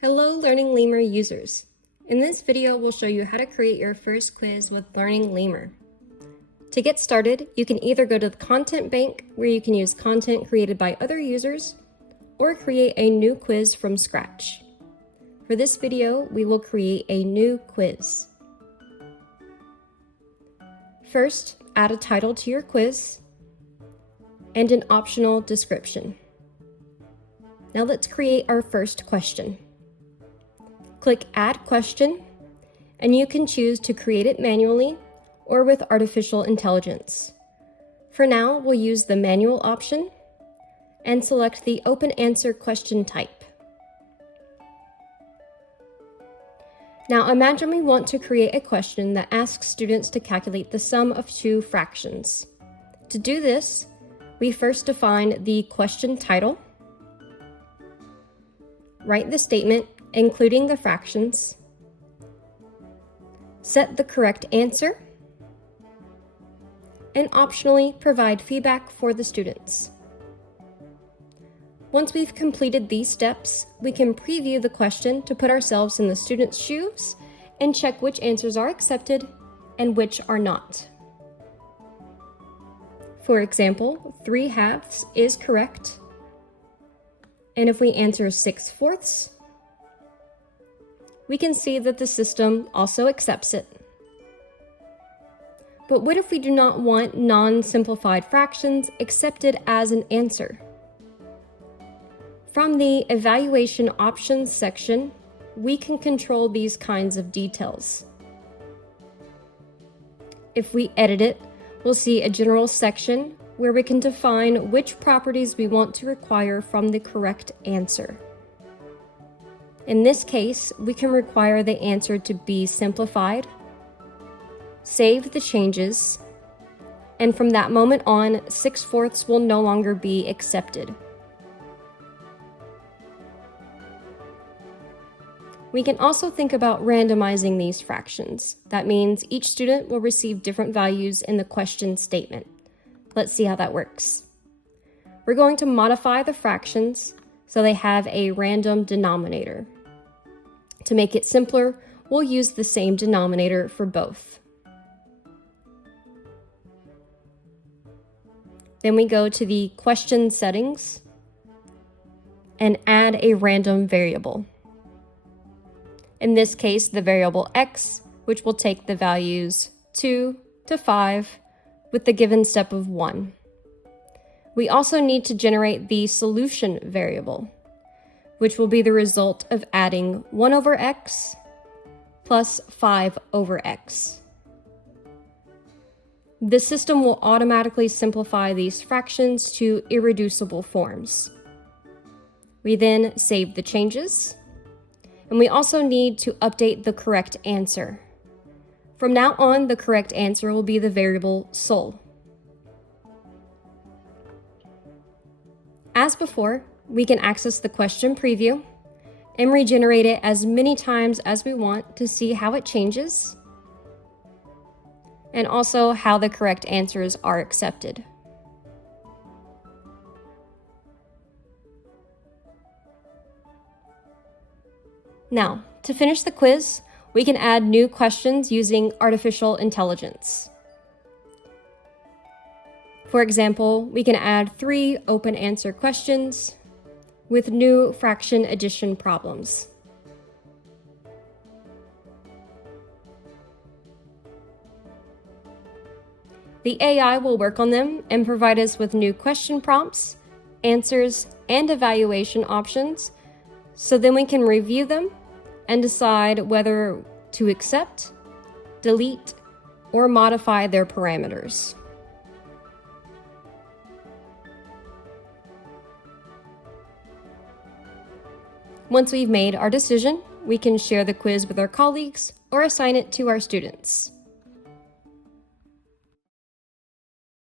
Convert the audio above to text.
Hello Learning Lemur users. In this video, we'll show you how to create your first quiz with Learning Lemur. To get started, you can either go to the content bank where you can use content created by other users or create a new quiz from scratch. For this video, we will create a new quiz. First, add a title to your quiz and an optional description. Now let's create our first question. Click Add Question, and you can choose to create it manually or with artificial intelligence. For now, we'll use the manual option and select the Open Answer question type. Now imagine we want to create a question that asks students to calculate the sum of two fractions. To do this, we first define the question title, write the statement including the fractions, set the correct answer, and optionally provide feedback for the students. Once we've completed these steps, we can preview the question to put ourselves in the student's shoes and check which answers are accepted and which are not. For example, 3/2 is correct, and if we answer 6/4, we can see that the system also accepts it. But what if we do not want non-simplified fractions accepted as an answer? From the Evaluation Options section, we can control these kinds of details. If we edit it, we'll see a general section where we can define which properties we want to require from the correct answer. In this case, we can require the answer to be simplified, save the changes, and from that moment on, 6/4 will no longer be accepted. We can also think about randomizing these fractions. That means each student will receive different values in the question statement. Let's see how that works. We're going to modify the fractions so they have a random denominator. To make it simpler, we'll use the same denominator for both. Then we go to the question settings and add a random variable. In this case, the variable x, which will take the values 2 to 5 with the given step of 1. We also need to generate the solution variable, which will be the result of adding 1/x plus 5/x. The system will automatically simplify these fractions to irreducible forms. We then save the changes, and we also need to update the correct answer. From now on, the correct answer will be the variable sol. As before, we can access the question preview and regenerate it as many times as we want to see how it changes and also how the correct answers are accepted. Now, to finish the quiz, we can add new questions using artificial intelligence. For example, we can add 3 open answer questions with new fraction addition problems. The AI will work on them and provide us with new question prompts, answers, and evaluation options, so then we can review them and decide whether to accept, delete, or modify their parameters. Once we've made our decision, we can share the quiz with our colleagues or assign it to our students.